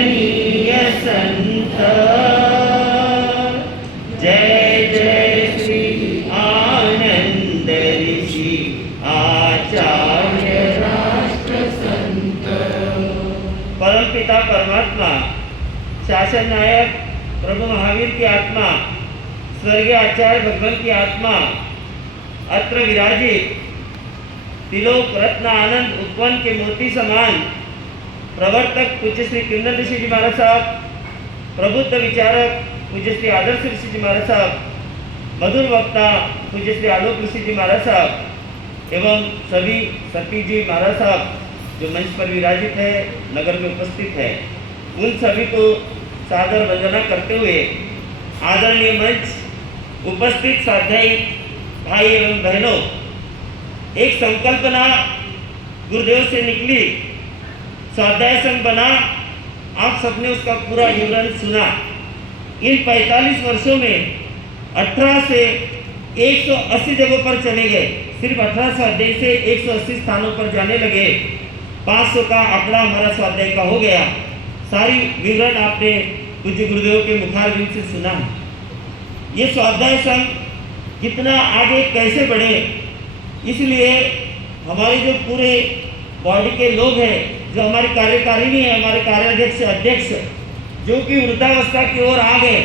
पूजनीय संत, जय जय श्री आनंद ऋषि आचार्य राष्ट्र संत। परमपिता परमात्मा, शासन नायक प्रभु महावीर की आत्मा, स्वर्गीय आचार्य भगवान की आत्मा, अत्र विराजित तिलोक रत्न आनंद उपवन के मोती समान प्रवर्तक पूज्य श्री किन्नर ऋषि जी महाराज साहब, प्रबुद्ध विचारक पूज्य श्री आदर्श ऋषि जी महाराज साहब, मधुर वक्ता पूज्य श्री आलोक ऋषि जी महाराज साहब एवं सभी सती जी महाराज साहब जो मंच पर विराजित है, नगर में उपस्थित है, उन सभी को सादर वंदना करते हुए आदरणीय मंच उपस्थित स्वाध्यायी भाई एवं बहनों, एक संकल्पना गुरुदेव से निकली, स्वाध्याय संघ बना, आप सबने उसका पूरा विवरण सुना। इन 45 वर्षों में 18 से 180 जगहों पर चले गए, सिर्फ 18 स्वाध्याय से 180 स्थानों पर जाने लगे, 500 का आंकड़ा हमारा स्वाध्याय का हो गया। सारी विवरण आपने पूज्य गुरुदेव के मुखारविंद से सुना। ये स्वाध्याय संघ कितना आगे कैसे बढ़े, इसलिए हमारे जो पूरे बॉडी के लोग हैं, जो हमारी कार्यकारिणी है, हमारे कार्याध्यक्ष अध्यक्ष, जो कि वृद्धावस्था की ओर आ गए,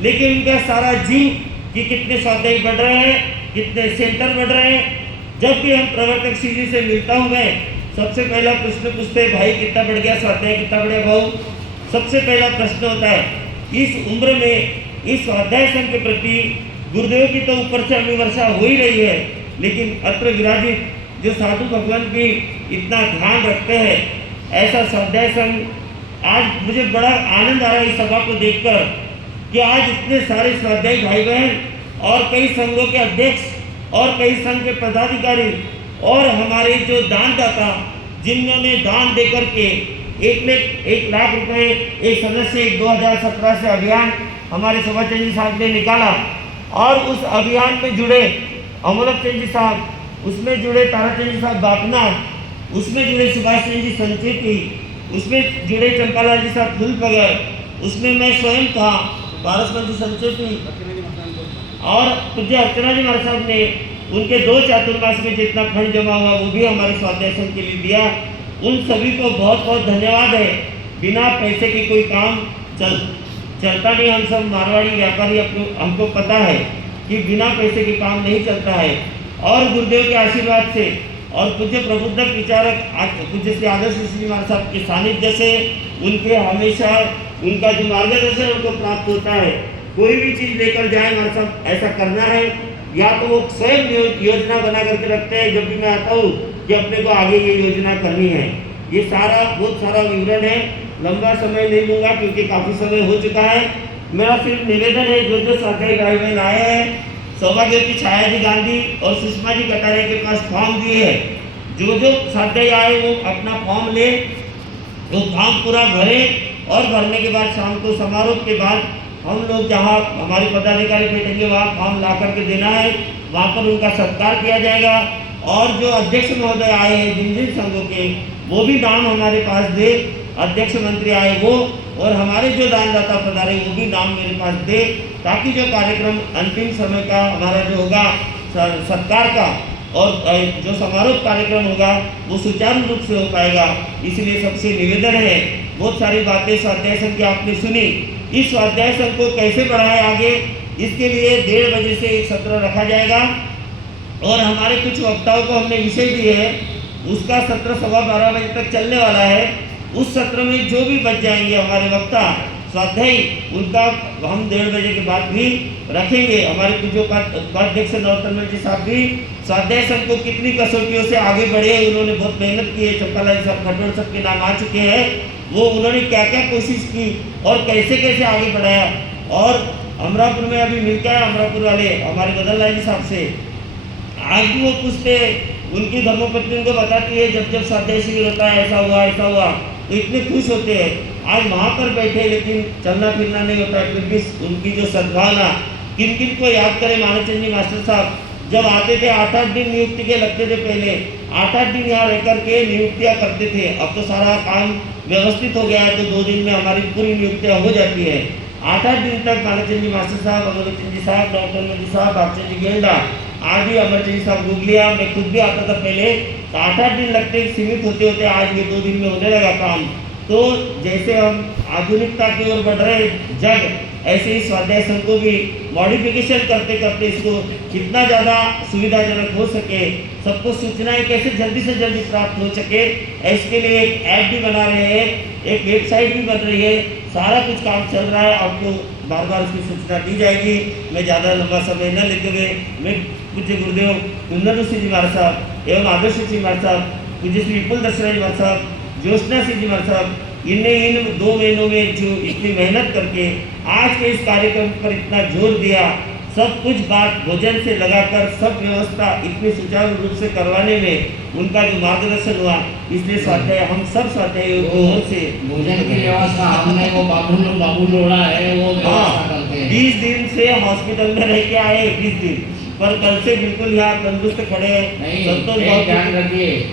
लेकिन उनका सारा जीव कि कितने स्वाध्याय बढ़ रहे हैं, कितने सेंटर बढ़ रहे हैं। जब भी हम प्रवर्तक श्री जी से मिलता हूँ, मैं सबसे पहला प्रश्न पूछते हैं, भाई कितना बढ़ गया स्वाध्याय, कितना बढ़ गया भाऊ। सबसे पहला प्रश्न होता है। इस उम्र में इस स्वाध्याय संघ के प्रति गुरुदेव की तो ऊपर से अभिवर्षा हो ही रही है, लेकिन अत्र विराजित जो साधु भगवान की इतना ध्यान रखते हैं, ऐसा स्वाध्याय संघ आज मुझे बड़ा आनंद आ रहा है इस सभा को देखकर कि आज इतने सारे स्वाध्यायी भाई बहन और कई संघों के अध्यक्ष और कई संघ के पदाधिकारी और हमारे जो दानदाता, जिन्होंने दान देकर के 1 लाख रुपए एक सदस्य 2017 से अभियान हमारे शोभाचंद जी साहब ने निकाला, और उस अभियान में जुड़े अमोलक चंद जी साहब, उसमें जुड़े ताराचंद जी साहब बापना, उसमें जुड़े सुभाष चंद जी संचेती, उसमें जुड़े चंपालाल जी साहब फूलपगर, उसमें मैं स्वयं था पारसमल जी संचेती, और पूज्य अर्चना जी महाराज साहब ने उनके 2 चातुर्मास में जितना फंड जमा हुआ वो भी हमारे स्वाध्याय संघ के लिए दिया। उन सभी को बहुत बहुत धन्यवाद है। बिना पैसे के कोई काम चलता नहीं। हम सब मारवाड़ी व्यापारी, हमको पता है कि बिना पैसे के काम नहीं चलता है। और गुरुदेव के आशीर्वाद से और पूज्य प्रबुद्धक विचारक पूज्य श्री आदर्श ऋषि महाराज साहब के सानिध्य से उनके हमेशा उनका जो मार्गदर्शन उनको प्राप्त होता है। कोई भी चीज़ लेकर जाए हमारे साथ ऐसा करना है, या तो वो स्वयं योजना बना करके रखते हैं जब भी मैं आता हूँ कि अपने को आगे ये योजना करनी है। ये सारा बहुत सारा विवरण है, लंबा समय नहीं लूँगा क्योंकि काफ़ी समय हो चुका है। मेरा सिर्फ निवेदन है, जो स्वाध्यायी भाई बहन आए हैं, सौभाग्यवती छाया जी गांधी और सुषमा जी कटारिया के पास फॉर्म दिए हैं। जो स्वाध्यायी आए वो अपना फॉर्म ले, वो फॉर्म पूरा भरे, और भरने के बाद शाम को समारोह के बाद हम लोग जहाँ हमारे पदाधिकारी बैठेंगे वहाँ फॉर्म ला करके देना है, वहाँ पर उनका सत्कार किया जाएगा। और जो अध्यक्ष महोदय आए हैं जिन संघों के, वो भी नाम हमारे पास दे, अध्यक्ष मंत्री आए वो, और हमारे जो दानदाता पधारे वो भी नाम मेरे पास दे, ताकि जो कार्यक्रम अंतिम समय का हमारा जो होगा सत्कार का और जो समारोह कार्यक्रम होगा वो सुचारू रूप से हो पाएगा। इसलिए सबसे निवेदन है, बहुत सारी बातें स्वाध्याय संघ की आपने सुनी, इस स्वाध्याय संघ को कैसे बढ़ाएं आगे, इसके लिए 1:30 बजे से एक सत्र रखा जाएगा। और हमारे कुछ वक्ताओं को हमने विषय दिए हैं, उसका सत्र 12:15 बजे तक चलने वाला है। उस सत्र में जो भी बच जाएंगे हमारे वक्ता स्वाध्यायी, उनका हम 1:30 बजे के बाद भी रखेंगे। हमारे पूज्य उपाध्यक्ष नरोत्तम जी साहब भी स्वाध्याय संघ को कितनी कसौटियों से आगे बढ़े, उन्होंने बहुत मेहनत की है। चंपालाल साहब खटोल सबके नाम आ चुके हैं, वो उन्होंने क्या क्या कोशिश की और कैसे कैसे आगे बढ़ाया। और अमरापुर में अभी मिलकर आए अमरापुर वाले हमारे बदल लाल जी साहब से, आज भी वो पूछते, उनकी धर्मपत्नी उनको बताती है जब स्वाध्याय शिविर होता है ऐसा हुआ, तो इतने खुश होते हैं। आज वहाँ पर बैठे लेकिन चलना फिरना नहीं होता है, फिर भी उनकी जो सद्भावना, किन किन को याद करें। मानवचंद जी मास्टर साहब जब आते थे 8-8 दिन नियुक्ति के लगते थे पहले, 8-8 दिन यहाँ रह करके नियुक्तियाँ करते थे। अब तो सारा काम व्यवस्थित हो गया है, तो 2 दिन में हमारी पूरी नियुक्तियाँ हो जाती है। 8-8 दिन तक मालाचंद जी मास्टर साहब, अमरचंद जी साहब, डॉक्टर नंदी साहब, भागचंद जी गेंडा आदि, अमरचंद जी साहब गुगलिया, मैं खुद भी आता था पहले, तो 8-8 दिन लगते सीमित होते होते आज ये 2 दिन में होने लगा काम। तो जैसे हम आधुनिकता की ओर बढ़ रहे जग, ऐसे ही स्वाध्याय संघ को भी मॉडिफिकेशन करते करते इसको कितना ज़्यादा सुविधाजनक हो सके, सबको सूचनाएं कैसे जल्दी से जल्दी प्राप्त हो सके, इसके लिए एक ऐप भी बना रहे हैं, एक वेबसाइट भी बन रही है, सारा कुछ काम चल रहा है। आपको बार बार उसकी सूचना दी जाएगी। मैं ज़्यादा लंबा समय न लेते हुए, मैं पूज्य गुरुदेव कुंदन सिंह जी महाराज साहब एवं आदर्श सिंह जी महाराज साहब, पूज्य श्री विपुल दर्शना जी महाराज साहब, ज्योत्सना सिंह जी महाराज साहब, इनने इन 2 महीनों में जो इतनी मेहनत करके आज के इस कार्यक्रम पर इतना जोर दिया, सब कुछ बात भोजन से लगाकर सब व्यवस्था इतनी सुचारू रूप से करवाने में उनका जो मार्गदर्शन हुआ, इसलिए स्वाध्याय हम सब स्वाध्यायों की ओर से भोजन की व्यवस्था हमने वो बाबू लोड़ा है वो व्यवस्था करते हैं। 20 दिन से हॉस्पिटल में रह के आए, 20 दिन, पर कल से बिल्कुल यहाँ तंदुरुस्त खड़े हैं। नहीं, संतोष एक बहुत ध्यान रखिए।